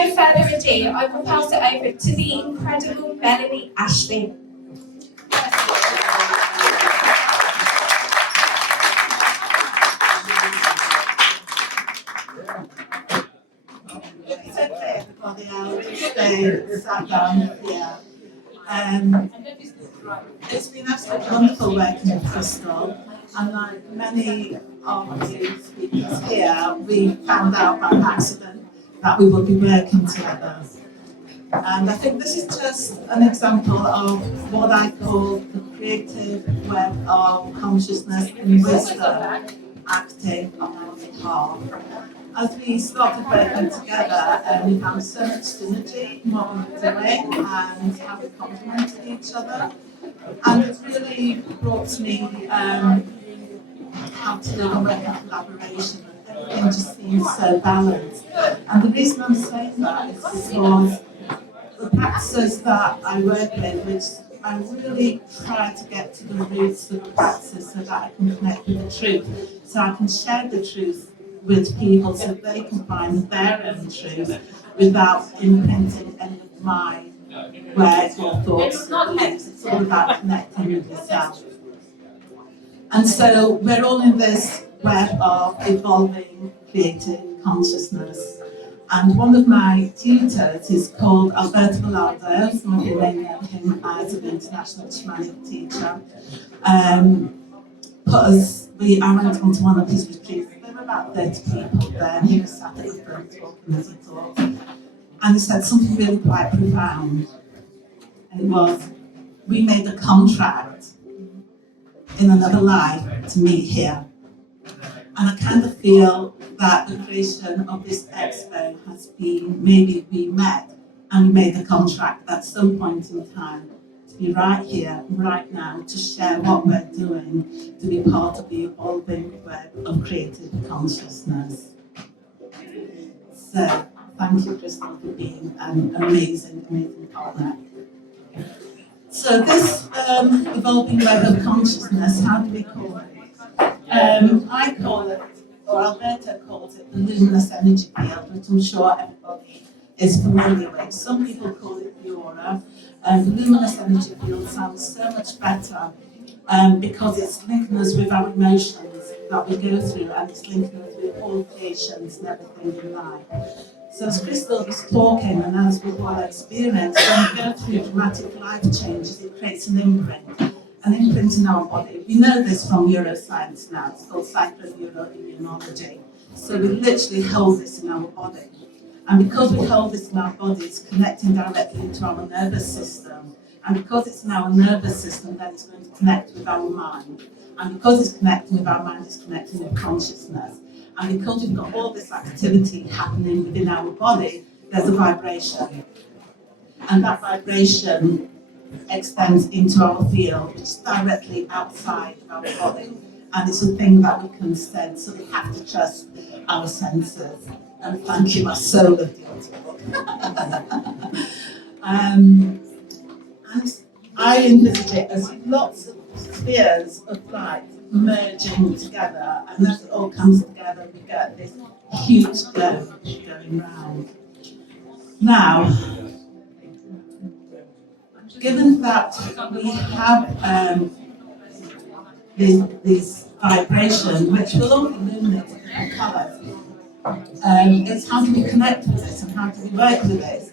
no further ado, I will pass it over to the incredible Melanie Ashley. It's okay, everybody. I'll stay sat down here. It's been absolutely wonderful working with Crystal, and like many of the speakers here, we found out by accident that we would be working together. And I think this is just an example of what I call the creative web of consciousness and wisdom acting on our behalf. As we started working together, we found so much synergy in what we were doing and how we complemented each other. And it really brought me how to live and work in collaboration. Everything just seems so balanced. And the reason I'm saying that is because the practices that I work with, which I really try to get to the roots of the practice so that I can connect with the truth, so I can share the truth with people so they can find their own truth without imprinting any of my words or thoughts. It's all about connecting with yourself. And so we're all in this web of evolving creative consciousness. And one of my tutors is called Alberto Velardo. Some of you may know him as an international shamanic teacher. I went on to one of his retreats. There were about 30 people there, and he was sat at the front talking as he talked. And he said something really quite profound. And it was, we made a contract in another life to meet here. And I kind of feel that the creation of this expo has been, maybe we met and we made a contract at some point in time to be right here, right now, to share what we're doing, to be part of the evolving web of creative consciousness. So, thank you, Crystal, for being an amazing, amazing partner. So this evolving web of consciousness, how do we call it? I call it, or Alberto calls it, the luminous energy field, which I'm sure everybody is familiar with. Some people call it the aura. The luminous energy field sounds so much better because it's linking us with our emotions that we go through, and it's linking us with all creations and everything in life. So as Crystal was talking, and as we've all experienced, when we go through dramatic life changes, it creates an imprint in our body. We know this from neuroscience now. It's called psychoneuroimmunology. So we literally hold this in our body. And because we hold this in our body, it's connecting directly into our nervous system. And because it's in our nervous system, then it's going to connect with our mind. And because it's connecting with our mind, it's connecting with consciousness. And because we've got all this activity happening within our body, there's a vibration. And that vibration extends into our field, which is directly outside our body. And it's a thing that we can sense, so we have to trust our senses. And thank you, I so loved it. And I envisage it as lots of spheres of light merging together, and as it all comes together, we get this huge glow going round. Now, given that we have this vibration, which will all illuminate different colours, it's how do we connect with this and how do we work with this?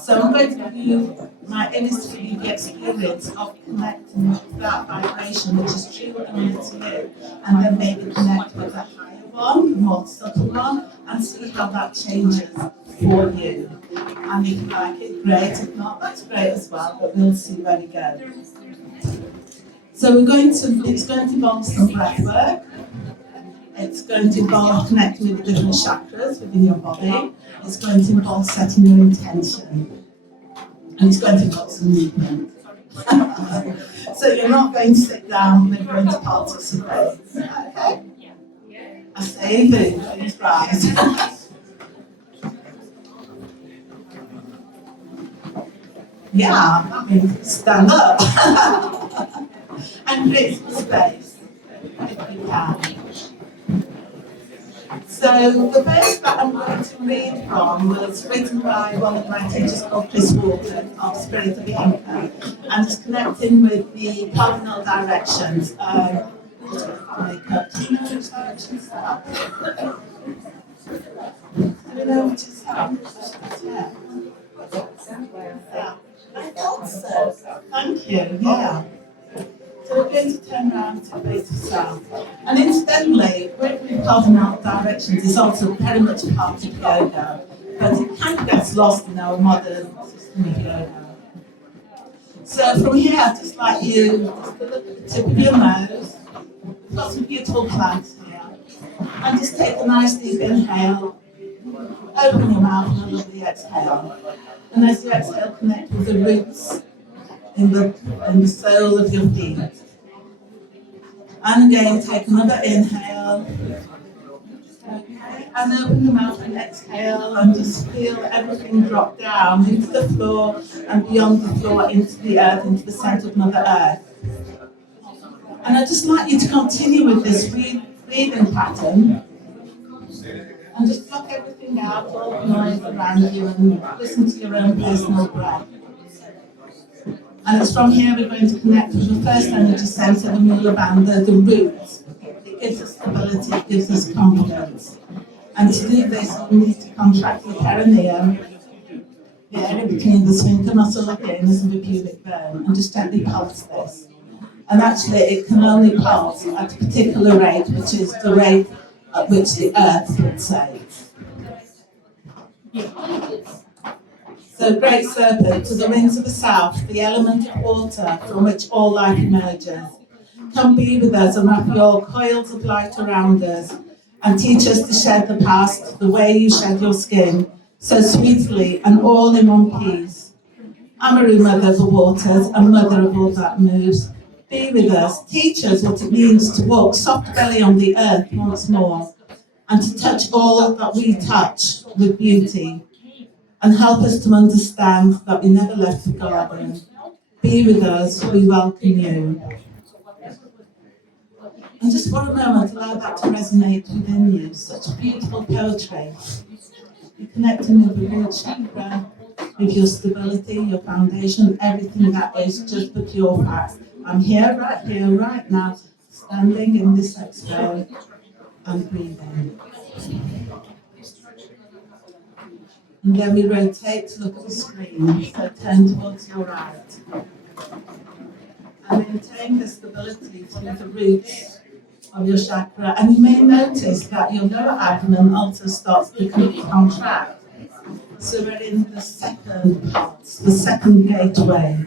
So I'm going to give you, my aim is to give you the experience of connecting with that vibration, which is true and real to you, and then maybe connect with a higher one, a more subtle one, and see how that changes for you. And if you like it, great. If not, that's great as well, but we'll see where we go. So it's going to involve some breath work. It's going to involve connecting with the different chakras within your body. It's going to involve setting your intention. And it's going to involve some movement. So you're not going to sit down, you're going to participate. Okay? I say anything, please rise. Yeah, that means stand up. And create some space, if you can. So So the verse that I'm going to read from was written by one of my teachers called Chris Walker of Spirit of the Anchor, and it's connecting with the cardinal directions. Do you know which directions they are? Do we know which is yeah. I thought so. Thank you. Yeah. So we're going to turn around to face the south. And incidentally, working with cardinal directions is also very much part of yoga, but it kind of gets lost in our modern system of yoga. So from here, I'd just like you just to look at the tip of your nose. We've got some beautiful plants here. And just take a nice deep inhale. Open your mouth and a lovely exhale. And as you exhale, connect with the roots in the sole of your feet. And again, take another inhale. Okay. And open your mouth and exhale and just feel everything drop down into the floor and beyond the floor into the earth, into the centre of Mother Earth. And I'd just like you to continue with this breathing pattern and just block everything out, all the noise around you, and listen to your own personal breath. And it's from here we're going to connect with the first energy centre, the Mula Bandha, the roots. It gives us stability, it gives us confidence. And to do this, you need to contract the perineum, the area between the sphincter muscle of the anus and the pubic bone, and just gently pulse this. And actually, it can only pulse at a particular rate, which is the rate at which the earth pulsates. So, great serpent, to the winds of the south, the element of water from which all life emerges. Come be with us and wrap your coils of light around us, and teach us to shed the past the way you shed your skin, so sweetly and all in one piece. Amaru, mother of the waters and mother of all that moves, be with us, teach us what it means to walk soft belly on the earth once more, and to touch all that we touch with beauty, and help us to understand that we never left the garden. Be with us, we welcome you. And just for a moment, allow that to resonate within you. Such beautiful poetry. You're connecting with the root chakra, with your stability, your foundation, everything that is just the pure fact. I'm here, right now, standing in this exhale and breathing. And then we rotate to look at the screen, so turn towards your right. And maintain the stability through the roots of your chakra. And you may notice that your lower abdomen also starts to contract. So we're in the second part, the second gateway.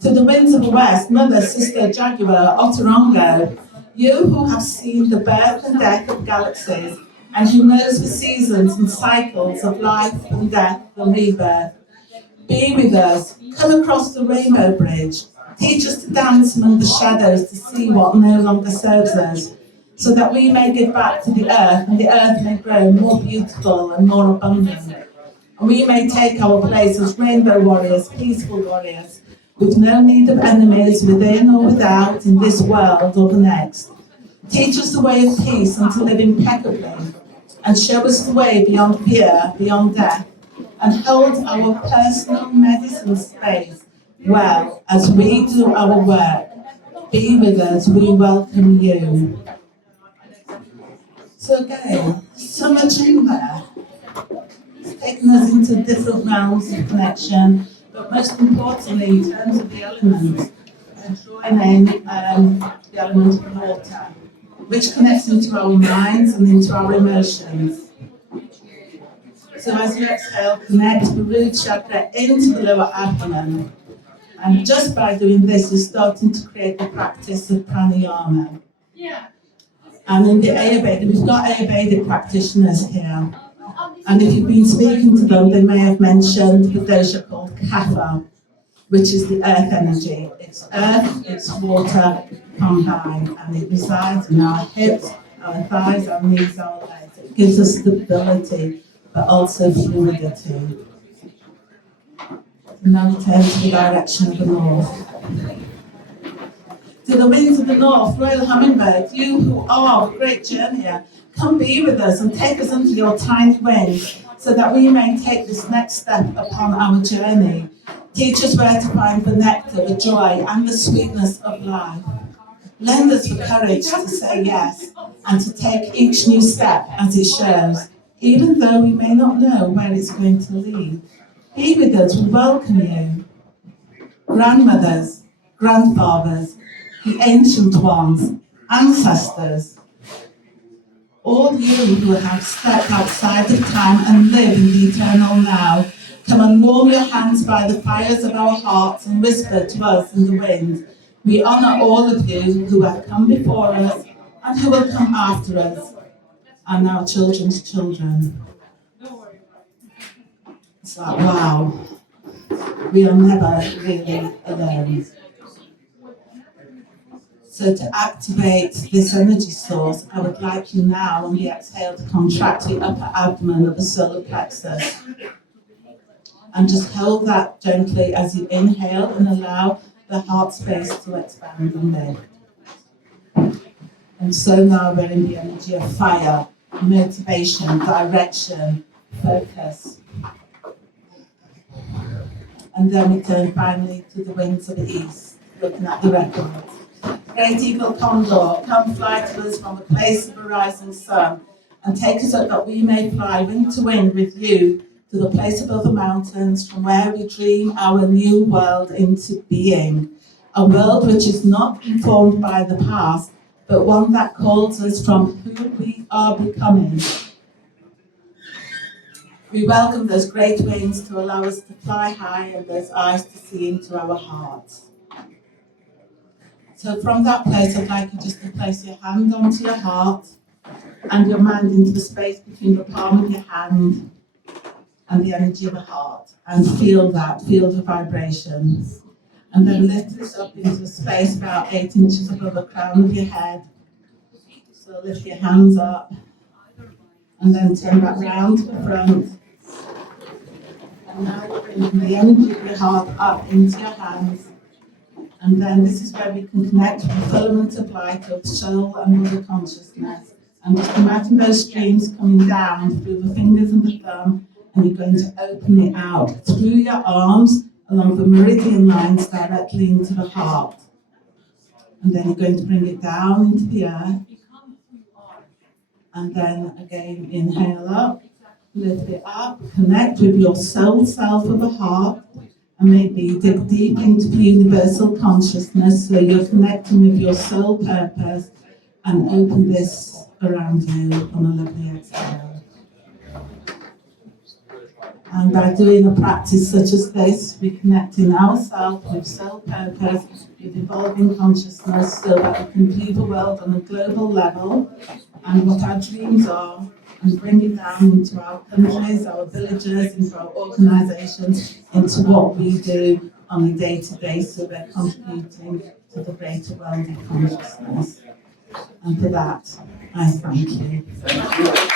To the winds of the west, mother, sister, jaguar, otorongo, you who have seen the birth and death of galaxies, and who knows the seasons and cycles of life and death and rebirth, be with us, come across the rainbow bridge, teach us to dance among the shadows to see what no longer serves us, so that we may give back to the earth, and the earth may grow more beautiful and more abundant. And we may take our place as rainbow warriors, peaceful warriors, with no need of enemies within or without in this world or the next. Teach us the way of peace and to live impeccably, and show us the way beyond fear, beyond death, and hold our personal medicine space well as we do our work. Be with us, we welcome you. So again, so much in there. It's taken us into different realms of connection, but most importantly, in terms of the elements, drawing in the element of water, which connects into our minds and into our emotions. So as you exhale, connect the root chakra into the lower abdomen. And just by doing this, you're starting to create the practice of pranayama. And in the Ayurveda, we've got Ayurvedic practitioners here. And if you've been speaking to them, they may have mentioned the dosha called kapha, which is the earth energy. It's earth, it's water combined, and it resides in our hips, our thighs, our knees, our legs. It gives us stability, but also fluidity. And now we turn to the direction of the north. To the winds of the north, royal hummingbird, you who are the great journeyer, come be with us and take us under your tiny wings so that we may take this next step upon our journey. Teach us where to find the nectar, the joy, and the sweetness of life. Lend us the courage to say yes and to take each new step as it shows, even though we may not know where it's going to lead. Be with us, we welcome you. Grandmothers, grandfathers, the ancient ones, ancestors, all you who have stepped outside of time and live in the eternal now, come and warm your hands by the fires of our hearts and whisper to us in the wind. We honour all of you who have come before us and who will come after us, and our children's children. It's like, wow, we are never really alone. So to activate this energy source, I would like you now on the exhale to contract the upper abdomen of the solar plexus. And just hold that gently as you inhale and allow the heart space to expand and lift. And so now we're in the energy of fire, motivation, direction, focus. And then we turn finally to the winds of the east, looking at the records. Great eagle condor, come fly to us from the place of the rising sun, and take us up that we may fly wing to wind with you to the place above the mountains, from where we dream our new world into being. A world which is not informed by the past, but one that calls us from who we are becoming. We welcome those great wings to allow us to fly high and those eyes to see into our hearts. So from that place, I'd like you just to place your hand onto your heart and your mind into the space between the palm of your hand and the energy of the heart, and feel the vibration. And then lift this up into a space about 8 inches above the crown of your head. So lift your hands up and then turn back round to the front. And now you're bringing the energy of your heart up into your hands. And then this is where we can connect with the filament of light of soul and mother consciousness. And just imagine those streams coming down through the fingers and the thumb, and you're going to open it out through your arms along the meridian lines directly into the heart. And then you're going to bring it down into the earth. And then again, inhale up, lift it up, connect with your soul self of the heart, and maybe dig deep into the universal consciousness so you're connecting with your soul purpose, and open this around you on a lovely exhale. And by doing a practice such as this, we're connecting ourselves with soul purpose, with evolving consciousness, so that we can view the world on a global level and what our dreams are, and bring it down into our countries, our villages, into our organisations, into what we do on a day-to-day, so we're contributing to the greater world of consciousness. And for that, I thank you.